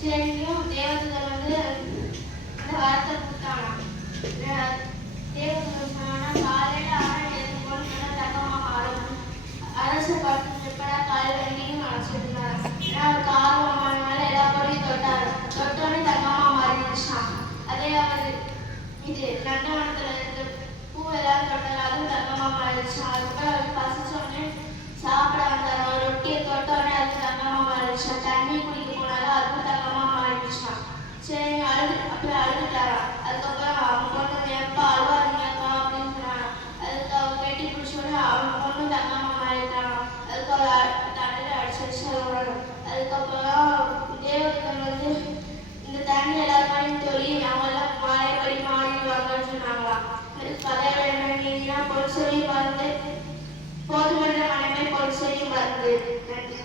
சரியும் தேவதூதன் வந்து அந்த வரத்தை கொடுத்தானா. தேவதூதன் சொன்னா காலையில ஆரடி எடுத்து போட்டு தங்கமா மாறும். அரசு படுத்து எப்படா காலையில் எங்கேயும் நினைச்சிட்டு இருந்தாரு. ஏன்னா அவருக்கு ஆர்வமானனால எல்லா பொருளையும் தொட்டாரு. தொட்டோடனே தங்கமா மாறிடுச்சான். அதே அவர் இது நந்தவனத்துல இருந்து பூவெல்லாம் தொட்டாரு, அதுவும் தங்கமா மாறிடுச்சான். அதுக்கப்புறம் அவர் பசிச்சோடனே சாப்பிட வந்தார். ஒரு ரொட்டியை தொட்டோடனே அது தங்கமா மாறிடுச்சான். தண்ணி குடிக்க போனாலும் அதுவும் தங்கமா மாறிடுச்சான். சரி அப்புறம் அழுதுட்டாராம். அதுக்கப்புறம் அவங்க பொண்ணு எப்போ அழுவாதீங்கக்கா அப்படின்னு சொன்னாங்க. அதுக்கு அவங்க கட்டி பிடிச்சோடனே அவங்க பொண்ணு தங்கமா மாறிட்டாங்க. அதுக்கு அவர் தலையில அடிச்சு வரணும். அதுக்கப்புறம் தேவதூதன் வந்து இந்த தண்ணி எல்லாருமாரையும் சொல்லி அவங்கெல்லாம் மாலைப்படி மாறிடுவாங்கன்னு சொன்னாங்களாம். கதையோட என்ன பொருள் சொல்லி வந்து போதுமன்ற மனமே பொருள் சொல்லி வந்து நன்றி.